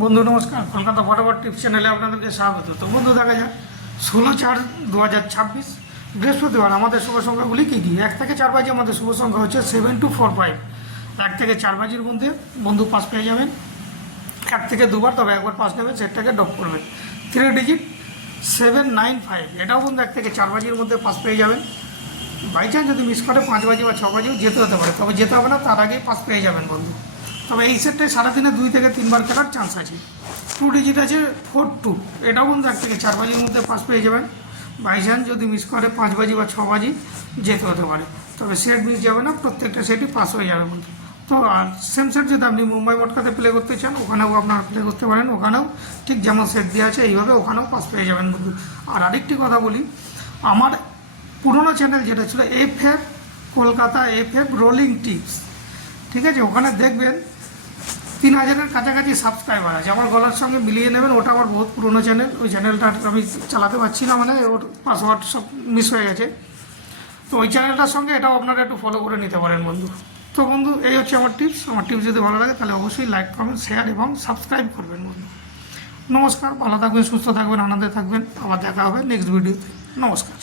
বন্ধু নমস্কার, কলকাতা ফটাফট টিপস চ্যানেলে আপনাদেরকে স্বাগত। তো বন্ধু দেখা যাক 16/4/2026 বৃহস্পতিবার আমাদের শুভ সংখ্যাগুলি কী কী। 1 থেকে 4 বাজি আমাদের শুভ সংখ্যা হচ্ছে 7245। 1 থেকে 4 বাজির মধ্যে বন্ধু পাস পেয়ে যাবেন 1 থেকে 2বার, তবে একবার পাস নেবেন সেটটাকে ড্রপ করবেন। 3 ডিজিট 795, এটাও বন্ধু 1 থেকে 4 বাজির মধ্যে পাস পেয়ে যাবেন। বাই চান্স যদি মিস করে 5 বাজি বা 6 বাজিও যেতে হতে পারে, তবে যেতে হবে না, তার আগেই পাস পেয়ে যাবেন বন্ধু। তবে এই সেটটায় সারাদিনে 2 থেকে 3 বার খেলার চান্স আছে। 2 ডিজিট আছে 42, এটাও বন্ধু 1 থেকে 4 বাজির মধ্যে পাস পেয়ে যাবেন। বাই চান্স যদি মিস করে 5 বাজি বা 6 বাজি যেতে হতে পারে, তবে সেট মিস যাবে না, প্রত্যেকটা সেটই পাস হয়ে যাবে বন্ধু। তো আর সেম সেট যদি আপনি মুম্বাই মটকাতে প্লে করতে চান, ওখানেও আপনারা প্লে করতে পারেন। ওখানেও ঠিক যেমন সেট দেওয়া আছে এইভাবে ওখানেও পাস পেয়ে যাবেন বন্ধু। আর আরেকটি কথা বলি, আমার পুরোনো চ্যানেল যেটা ছিল FF Kolkata FF rolling tips, ঠিক আছে, ওখানে দেখবেন 3000-এর কাছাকাছি সাবস্ক্রাইবার আছে। আমার গলার সঙ্গে মিলিয়ে নেবেন, ওটা আমার বহুত পুরনো চ্যানেল। ওই চ্যানেলটা আমি চালাতে পারছি না, মানে ওর পাসওয়ার্ড সব মিস হয়ে গেছে। তো ওই চ্যানেলটার সঙ্গে এটাও আপনারা একটু ফলো করে নিতে পারেন বন্ধু। তো বন্ধু এই হচ্ছে আমার টিপস। আমার টিপস যদি ভালো লাগে তাহলে অবশ্যই লাইক, কমেন্ট, শেয়ার এবং সাবস্ক্রাইব করবেন বন্ধু। নমস্কার, ভালো থাকবেন, সুস্থ থাকবেন, আনন্দে থাকবেন। আবার দেখা হবে নেক্সট ভিডিওতে। নমস্কার।